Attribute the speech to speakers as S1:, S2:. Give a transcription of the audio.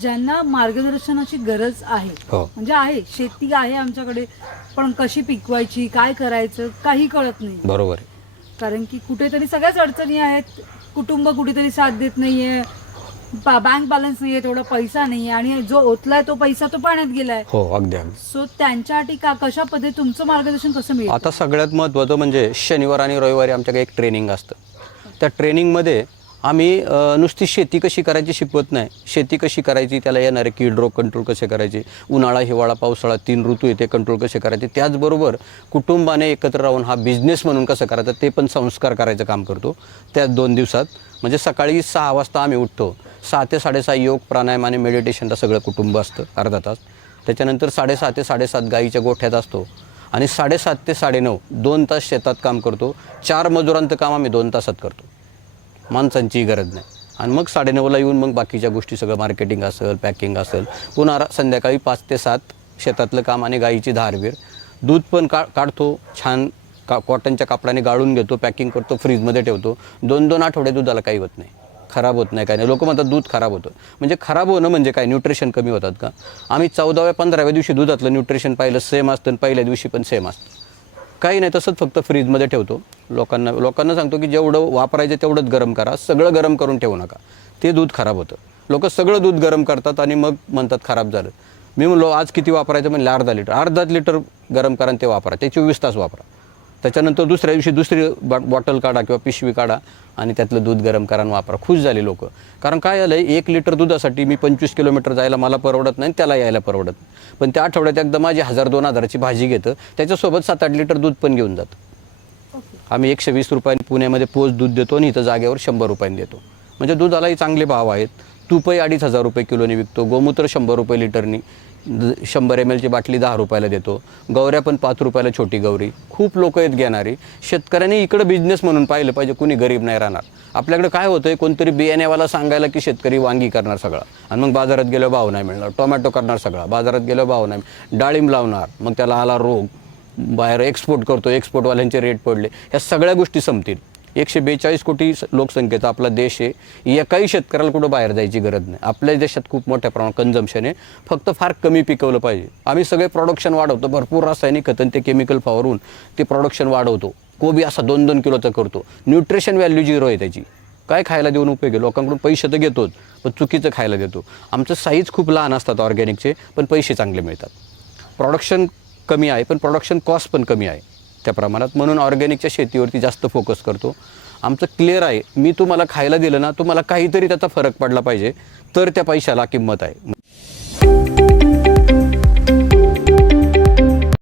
S1: ज्यांना मार्गदर्शनाची गरज आहे.
S2: हो.
S1: म्हणजे आहे शेती आहे आमच्याकडे पण कशी पिकवायची काय करायचं काही कळत नाही.
S2: बरोबर आहे.
S1: कारण की कुठेतरी सगळ्याच अडचणी आहेत. कुटुंब कुठेतरी साथ देत नाहीये. बँक बॅलन्स नाहीये तेवढा पैसा नाहीये. आणि जो ओतलाय तो पैसा तो पाण्यात गेलाय.
S2: हो अगदी अगदी.
S1: सो त्यांच्यासाठी का कशा पद्धती तुमचं मार्गदर्शन कसं मिळेल?
S2: आता सगळ्यात महत्त्वाचं म्हणजे शनिवार आणि रविवारी आमच्याकडे एक ट्रेनिंग असतं. त्या ट्रेनिंगमध्ये आम्ही नुसती शेती कशी करायची शिकवत नाही. शेती कशी करायची त्याला येणारे कीड रोग कंट्रोल कसे करायचे उन्हाळा हिवाळा पावसाळा तीन ऋतू येते कंट्रोल कसे करायचे. त्याचबरोबर कुटुंबाने एकत्र राहून हा बिझनेस म्हणून कसं करायचा ते पण संस्कार करायचं काम करतो. त्या दोन दिवसात म्हणजे सकाळी सहा वाजता आम्ही उठतो. सहा ते साडेसहा योग प्राणायाम आणि मेडिटेशनला सगळं कुटुंब असतं अर्धा तास. त्याच्यानंतर साडेसहा ते साडेसात गाईच्या गोठ्यात असतो. आणि साडेसात ते साडेनऊ दोन तास शेतात काम करतो. चार मजुरांचं काम आम्ही दोन तासात करतो. माणसांची गरज नाही. आणि मग साडेनऊला येऊन मग बाकीच्या गोष्टी सगळं मार्केटिंग असेल पॅकिंग असेल. पुन्हा संध्याकाळी पाच ते सात शेतातलं काम आणि गाईची धारवीर. दूध पण का काढतो छान का कॉटनच्या कापडाने गाळून घेतो पॅकिंग करतो फ्रीजमध्ये ठेवतो. दोन दोन आठवडे दुधाला काही होत नाही. खराब होत नाही काय नाही. लोक म्हणतात दूध खराब होतं. म्हणजे खराब होणं म्हणजे काय? न्यूट्रिशन कमी होतात का? आम्ही चौदाव्या पंधराव्या दिवशी दुधातलं न्यूट्रिशन पाहिलं सेम असतं आणि पहिल्या दिवशी पण सेम असतं. काही नाही तसंच फक्त फ्रीजमध्ये ठेवतो. लोकांना लोकांना सांगतो की जेवढं वापरायचं तेवढंच गरम करा. सगळं गरम करून ठेवू नका. ते दूध खराब होतं. लोक सगळं दूध गरम करतात आणि मग म्हणतात खराब झालं. मी म्हणलो आज किती वापरायचं? म्हणलं अर्धा लिटर. अर्धा लिटर गरम करा ते वापरा. ते चोवीस तास वापरा. त्याच्यानंतर दुसऱ्या दिवशी दुसरी बॉ बॉटल काढा किंवा पिशवी काढा आणि त्यातलं दूध गरम करा आणि वापरा. खुश झाले लोक. कारण काय झालं एक लिटर दुधासाठी मी पंचवीस किलोमीटर जायला मला परवडत नाही त्याला यायला परवडत नाही. पण त्या आठवड्यात एकदा माझी हजार दोन हजाराची भाजी घेतं त्याच्यासोबत सात आठ लिटर दूध पण घेऊन जातं. आम्ही एकशे वीस रुपयांनी पुण्यामध्ये पोच दूध देतो आणि इथं जागेवर शंभर रुपयांनी देतो. म्हणजे दुधालाही चांगले भाव आहेत. तूपही अडीच हजार रुपये किलोने विकतो. गोमूत्र शंभर रुपये लिटरनी. शंभर एम एलची बाटली दहा रुपयाला देतो. गौऱ्या पण पाच रुपयाला छोटी गौरी. खूप लोक आहेत घेणारी. शेतकऱ्यांनी इकडं बिझनेस म्हणून पाहिलं पाहिजे कुणी गरीब नाही राहणार. आपल्याकडे काय होतंय कोणतरी बियाण्यावाला सांगायला की शेतकरी वांगी करणार सगळा. आणि मग बाजारात गेल्यावर भाव नाही मिळणार. टोमॅटो करणार सगळा. बाजारात गेल्यावर भाव नाही डाळिंब लावणार. मग त्याला आला रोग. बाहेर एक्सपोर्ट करतो एक्सपोर्टवाल्यांचे रेट पडले. ह्या सगळ्या गोष्टी संपतील. एकशे बेचाळीस कोटी लोकसंख्येचा आपला देश आहे. एकाही शेतकऱ्याला कुठं बाहेर जायची गरज नाही. आपल्या देशात खूप मोठ्या प्रमाणात कन्झम्पशन आहे. फक्त फार कमी पिकवलं पाहिजे. आम्ही सगळे प्रोडक्शन वाढवतो. भरपूर रासायनिक खतं आणि ते केमिकल फवारून ते प्रोडक्शन वाढवतो. कोबी असा दोन दोन किलोचा करतो. न्यूट्रिशन व्हॅल्यू झिरो आहे त्याची. काय खायला देऊन उपयोग आहे? लोकांकडून पैसे तर घेतोच पण चुकीचं खायला देतो. आमचं साईज खूप लहान असतात ऑर्गॅनिकचे पण पैसे चांगले मिळतात. प्रोडक्शन कमी आहे पण प्रोडक्शन कॉस्ट पण कमी आहे. त्या प्रमाणात. म्हणून ऑर्गॅनिकच्या शेतीवरती जास्त फोकस करतो. आमचं क्लिअर आहे. मी तुम्हाला खायला दिलं ना तुम्हाला काहीतरी त्याचा फरक पडला पाहिजे. तर त्या पैशाला किंमत आहे.